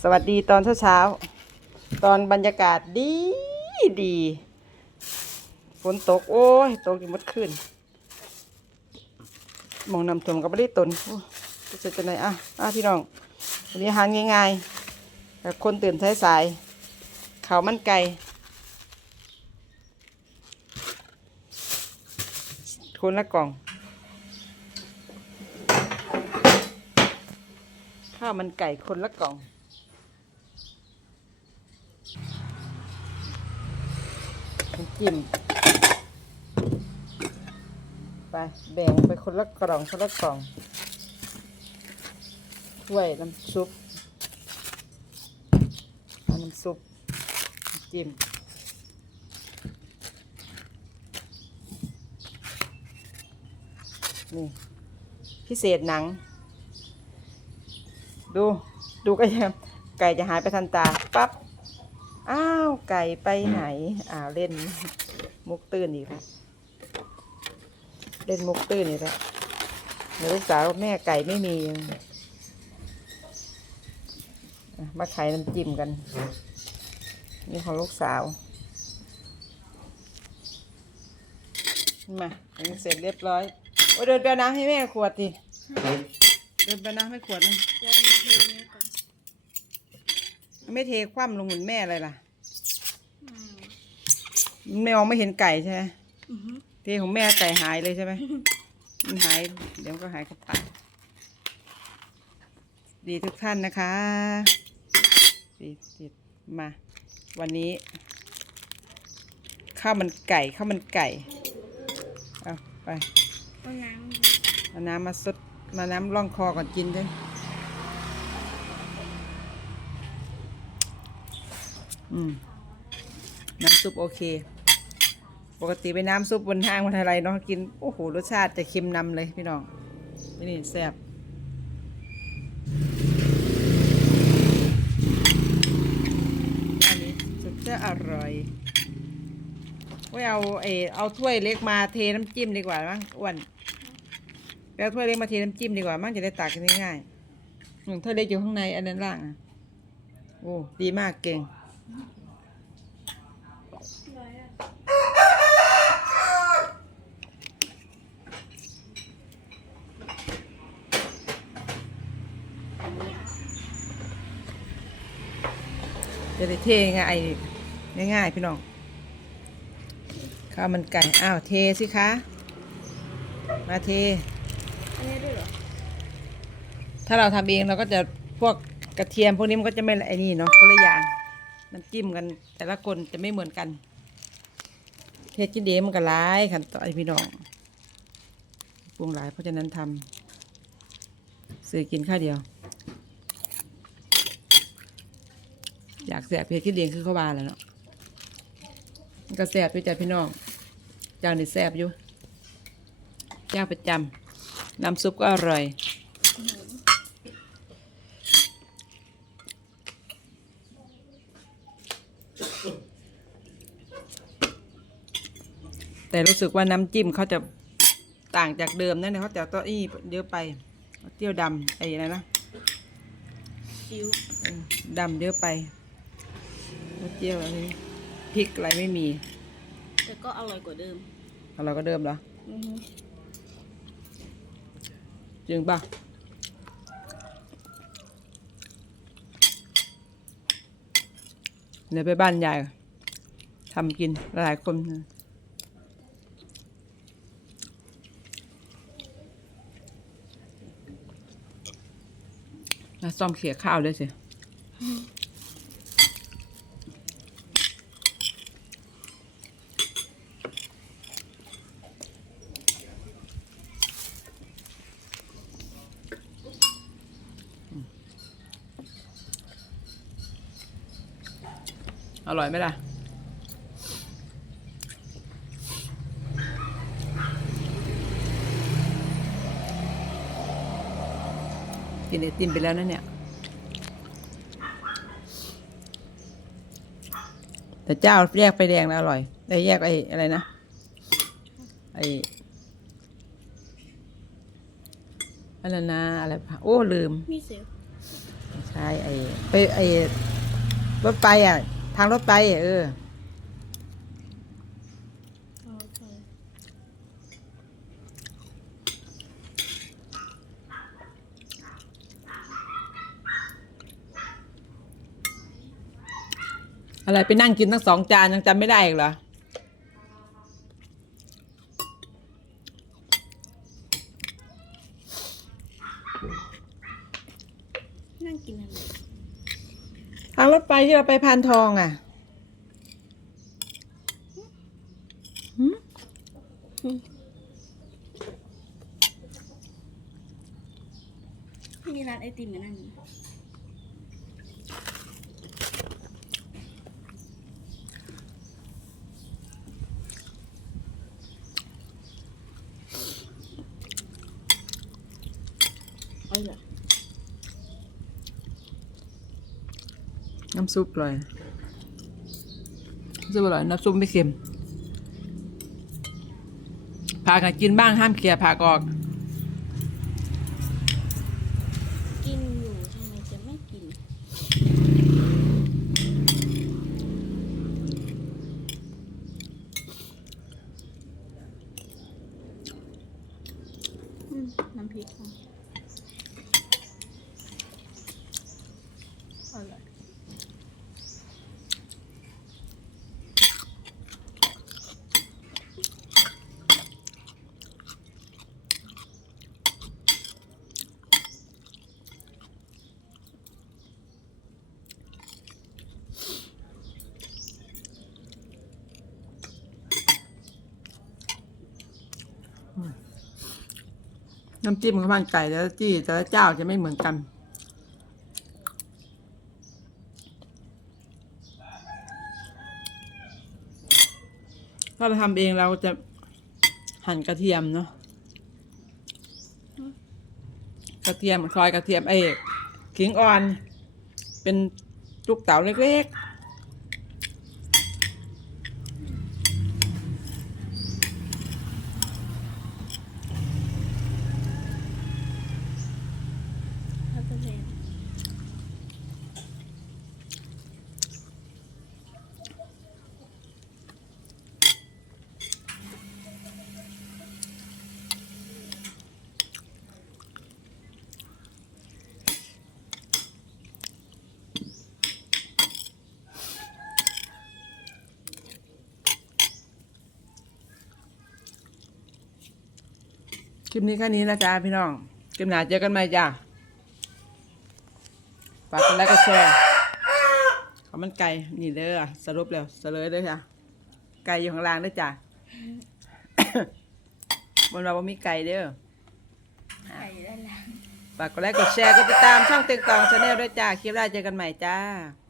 สวัสดีตอนเช้าๆ ตอนบรรยากาศดีดีฝนตก โอ้ย ตกอยู่มดคืนมองนำถมกับไม่ได้ตนจะจะไหนอะอะพี่น้องวันนี้อาหารง่ายๆแบบคนตื่นสายๆข้ามันไก่คนละกล่องาวมันไก่คนละกล่อง จิ้มไปแบ่งไปคนละกล่องคนละกล่องถ้วยน้ำซุปน้ำซุปจิ้มนี่พิเศษหนัง ดูดูก็ยังไก่จะหายไปทันตาปั๊บอ้าวไก่ไปไหนอ้าวเล่นมุกตื้นอีกแล้วเล่นมุกตื้นอีกแล้วเดี๋ยวลูกสาวแม่ไก่ไม่มีมาไขน้ำจิ้มกัน นี่ของลูกสาว มาเสร็จเรียบร้อย โอ้เดินไปเอาน้ำให้แม่ขวดดิ เดินไปเอาน้ำให้ขวดนึงแล้วมีเทเนี้ยก่อนไม่เทคว่ำลงหุ่นแม่อะไรล่ะอืมไม่มองไม่เห็นไก่ใช่ไหมอือฮึเทของแม่ไก่หายเลยใช่ไหมมันหาย เดี๋ยวมันก็หายเข้าปากดีทุกท่านนะคะดีดีมา วันนี้ข้าวมันไก่ข้าวมันไก่เอาไปเอาน้เอาน้ำมาสด มาน้ำร่องคอก่อนกินด้วยอืม น้ำซุปโอเค ปกติไปน้ำซุปบนห้างวันอะไรเนาะกิน โอ้โห รสชาติจะเค็มนำเลยพี่น้อง นี่แซ่บอันนี้สุดจะอร่อยไว้เอาเออเอาถ้วยเล็กมาเทน้ำจิ้มดีกว่ามั้งอ้วน ไปเอาถ้วยเล็กมาเทน้ำจิ้มดีกว่ามั้งจะได้ตักกันง่ายๆอืมถ้วยเล็กอยู่ข้างในอันนั้นล่างอะโอ้ดีมากเก่งจะได้เทง่ายง่ายๆพี่น้องข้าวมันไก่อ้าวเทสิคะ มาเท อันนี้ด้วยเหรอ ถ้าเราทำเองเราก็จะพวกกระเทียมพวกนี้มันก็จะไม่ไอ้นี่เนาะคนละอย่างน้ำจิ้มกัน แต่ละคนจะไม่เหมือนกันเทศกินเดมันก็หลายขันต่อนพี่น้องปรุงหลายเพราะฉะนั้นทำซื้อกินข้าวเดียว อยากแสบเพชรกินเดงคือข้าวบานแล้วเนาะมันก็แสบด้วยจ้ะพี่น้องจ้านี่แสบอยู่เจ้าประจำ น้ำซุปก็อร่อย แต่รู้สึกว่าน้ำจิ้มเขาจะต่างจากเดิมนั่นนะเขาจะตัวอี้เยอะไปเตี้ยวดำไอ้อะไรนะซิวเออดำเยอะไปเตี้ยวอะไรพริกอะไรไม่มี แต่ก็อร่อยกว่าเดิมเอาเราก็เดิมเหรออือฮึ จริงป่ะเดี๋ยวไปบ้านยายทำกินหลายคนแล้วซ่อมเขี่ยข้าวด้วยสิ อร่อยไหมล่ะ กินไอติมไปแล้วนะเนี่ย แต่เจ้าแยกไฟแดงนะอร่อยแต่แยกไอ้อะไรนะ ไอ้อะไรนะอะไรปะโอ้ลืม มีเซลใช่ไอ้ไปไอ้รถไฟอะ ทางรถไฟอะเอออ อะไรไปนั่งกินทั้งสองจานยังจำไม่ได้อีกเหรอ นั่งกินอะไรางรถไฟที่เราไปพานทองอะหืมมีร้านไอติมอยู่นั่นเอาเหรอ น้ำซุปอร่อยน้ำซุปอร่อยน้ำซุปไม่เค็มผักอะกินบ้างห้ามเกลี่ยผักออก กินอยู่ทำไมจะไม่กินอืมน้ำพริกค่ะ น้ำจิ้มข้าวมันไก่แต่ละจี้แต่ละเจ้าจะไม่เหมือนกัน ถ้าเราทำเองเราจะหั่นกระเทียมเนาะกระเทียมซอยกระเทียมไอ้ขิงอ่อน เป็นลูกเต๋าเล็กเคลิปนี้แค่นี้นะจ๊ะพี่น้อง คลิปหน้าเจอกันใหม่จ้ะฝากกดไลค์กดแชร์ขาวมันไก่นี่เด้อสรุปแล้วเสลยเด้อจ้ะไก่อยู่ข้างล่างเด้อจ้ะบนเราบ่มีไก่เด้อไก่ได้แล้วฝากกดไลค์กดแชร์กดติดตามช่องเต็งตองชาแนลด้วยจ้าคลิปหน้าเจอกันใหม่จ้าบ